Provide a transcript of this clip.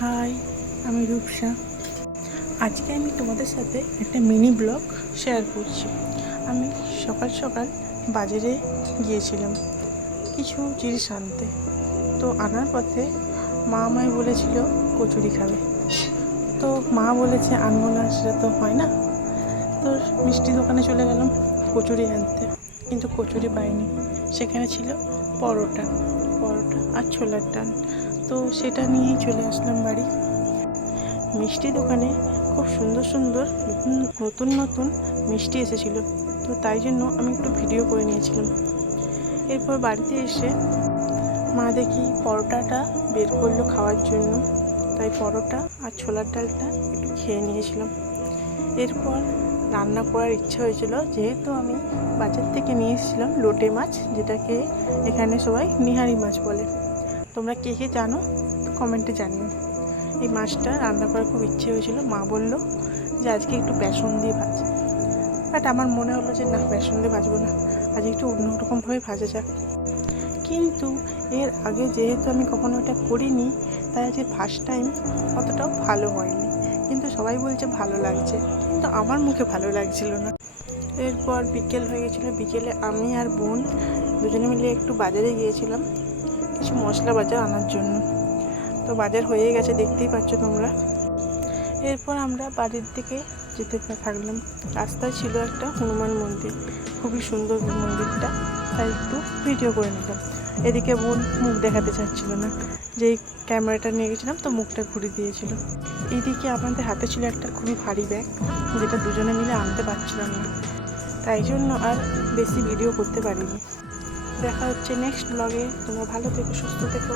High, আমি রূপসা। আজকে আমি তোমাদের সাথে একটা মিনি ব্লগ শেয়ার করছি। আমি সকাল সকাল বাজারে গিয়েছিলাম কিছু জিনিস আনতে। তো আনার পথে মা আমায় বলেছিল কচুরি খাবে। তো মা বলেছে আনবো না, সেটা তো হয় না। তো মিষ্টি দোকানে চলে গেলাম কচুরি আনতে, কিন্তু কচুরি পাইনি। সেখানে ছিল পরোটা আর ছোলার ডাল। তো সেটা নিয়েই চলে আসলাম বাড়ি। মিষ্টি দোকানে খুব সুন্দর সুন্দর নতুন নতুন মিষ্টি এসেছিলো, তো তাই জন্য আমি একটু ভিডিও করে নিয়েছিলাম। এরপর বাড়িতে এসে মা দেখি পরোটাটা বের করলো খাওয়ার জন্য, তাই পরোটা আর ছোলার ডালটা একটু খেয়ে নিয়েছিলাম। এরপর রান্না করার ইচ্ছা হয়েছিল, যেহেতু আমি বাজার থেকে নিয়ে এসেছিলাম লোটে মাছ, যেটাকে এখানে সবাই নিহারি মাছ বলে। তোমরা কে কে জানো কমেন্টে জানিও। এই মাছটা রান্না করার খুব ইচ্ছে হয়েছিল। মা বললো যে আজকে একটু বেসন দিয়ে ভাজ, বাট আমার মনে হলো যে না, বেসন দিয়ে ভাজবো না, আজকে একটু অন্যরকমভাবে ভাজা যাক। কিন্তু এর আগে যেহেতু আমি কখনো এটা করিনি, তাই আজকে ফার্স্ট টাইম অতটাও ভালো হয়নি। কিন্তু সবাই বলছে ভালো লাগছে, কিন্তু আমার মুখে ভালো লাগছিল না। এরপর বিকেল হয়ে গেছিলো। বিকেলে আমি আর বোন দুজনে মিলে একটু বাজারে গিয়েছিলাম কিছু মশলা বাজার আনার জন্য। তো বাজার হয়ে গেছে, দেখতেই পাচ্ছ তোমরা। এরপর আমরা বাড়ির দিকে যেতে থাকলাম। রাস্তায় ছিল একটা হনুমান মন্দির, খুবই সুন্দর মন্দিরটা, তাই একটু ভিডিও করে নিলাম। এদিকে বোন মুখ দেখাতে চাচ্ছিল না, যেই ক্যামেরাটা নিয়ে গেছিলাম তো মুখটা ঘুরিয়ে দিয়েছিল। এইদিকে আমাদের হাতে ছিল একটা খুবই ভারী ব্যাগ, যেটা দুজনে মিলে আনতে পারছিলাম না, তাই জন্য আর বেশি ভিডিও করতে পারিনি। দেখা হচ্ছে নেক্সট ব্লগে। তোমরা ভালো থেকো, সুস্থ থেকো।